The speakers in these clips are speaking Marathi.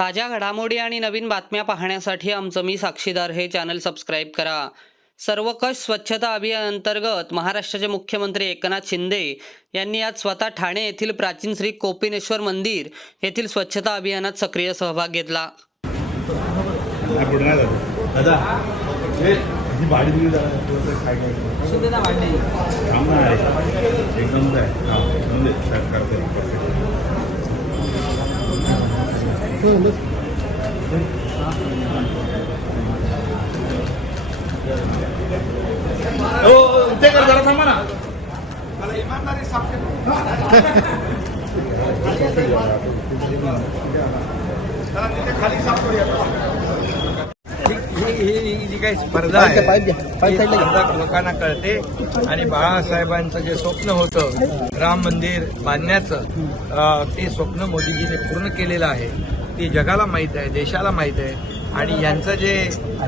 ताज्या घडामोडी आणि नवीन बातम्या पाहण्यासाठी आमचं मी साक्षीदार हे चॅनल सबस्क्राईब करा. सर्वकष स्वच्छता अभियानांतर्गत महाराष्ट्राचे मुख्यमंत्री एकनाथ शिंदे यांनी आज स्वतः ठाणे येथील प्राचीन श्री कोपिनेश्वर मंदिर येथील स्वच्छता अभियानात सक्रिय सहभाग घेतला. कर जरा थांबा ना ही ही ही जी काही स्पर्धा आहे स्पर्धा लोकांना कळते आणि बाळासाहेबांचं जे स्वप्न होतं राम मंदिर बांधण्याचं ते स्वप्न मोदीजीने पूर्ण केलेलं आहे. ते जगाला माहीत आहे देशाला माहीत आहे. आणि यांचं जे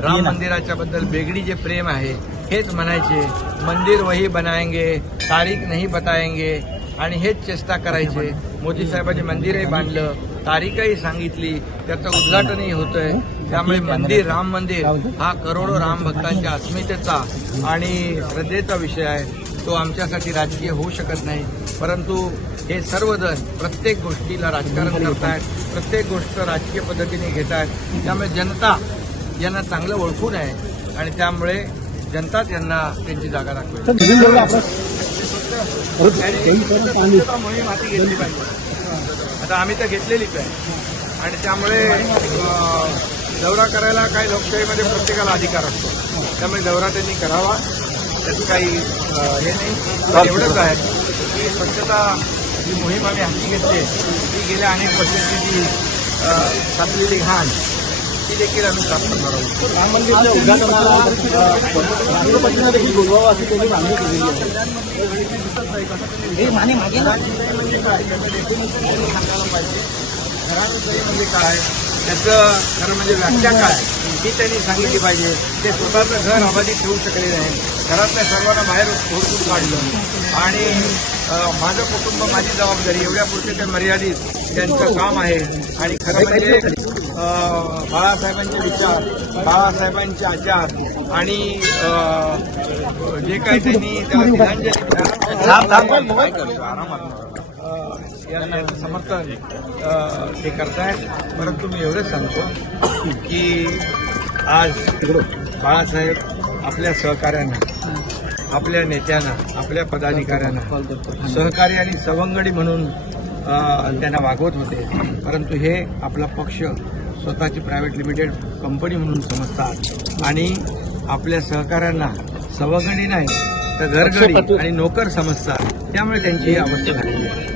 राम मंदिराच्या बद्दल वेगळी जे प्रेम आहे हेच म्हणायचे मंदिर वही बनाएंगे तारीख नाही बताएंगे. आणि हेच चेष्टा करायचे. मोदी साहेबांनी मंदिरही बांधलं तारीखही सांगितली त्याचं उद्घाटनही होतंय. त्यामुळे मंदिर राम मंदिर हा करोडो राम भक्तांच्या अस्मितेचा आणि श्रद्धेचा विषय आहे. तो आमच्यासाठी राजकीय होऊ शकत नाही. परंतु हे सर्वजण प्रत्येक गोष्टीला राजकारण करतायत प्रत्येक गोष्ट राजकीय पद्धतीने घेत आहेत त्यामुळे जनता यांना चांगलं ओळखून आहे आणि त्यामुळे जनताच यांना त्यांची जागा दाखवेल मोहीम हाती घेतली पाहिजे आता आम्ही तर घेतलेलीच आहे. आणि त्यामुळे दौरा करायला काही लोकशाहीमध्ये प्रत्येकाला अधिकार असतो. त्यामुळे दौरा त्यांनी करावा. त्याचं काही हे नाही. एवढंच आहे. की स्वच्छता जी मोहीम आम्ही हाती घेतली ती गेल्या अनेक वर्षांची जी साचलेली घाण ती देखील आम्ही साफ करणार आहोत. राम मंदिरच्या उद्घाटनाला देखील बोलवावं अशी त्यांनी मागणी केलेली आहे. घरानुसारी म्हणजे काय? त्याचं खरं म्हणजे व्याख्या काय? ही त्यांनी सांगितली पाहिजे. ते स्वतःचं घर आबादी ठेवू शकले नाही घरातल्या सर्वांना बाहेर हुडकून काढलं. आणि माझं कुटुंब माझी जबाबदारी एवढ्या पुरते ते मर्यादित त्यांचं काम आहे. आणि खरं म्हणजे बाळासाहेबांचे विचार बाळासाहेबांचे आचार आणि जे काही त्यांनी त्याला आरामात. याचं समर्थन ते करतायत. परंतु मी एवढंच सांगतो की आज बाळासाहेब आपल्या सहकाऱ्यांना आपल्या नेत्यांना आपल्या पदाधिकाऱ्यांना सहकारी आणि सवंगडी म्हणून त्यांना वागवत होते. परंतु हे आपला पक्ष स्वतःची प्रायव्हेट लिमिटेड कंपनी म्हणून समजतात. आणि आपल्या सहकाऱ्यांना सवंगडी नाही तर घरगडी आणि नोकर समजतात. त्यामुळे त्यांची ही अवस्था झालेली आहे.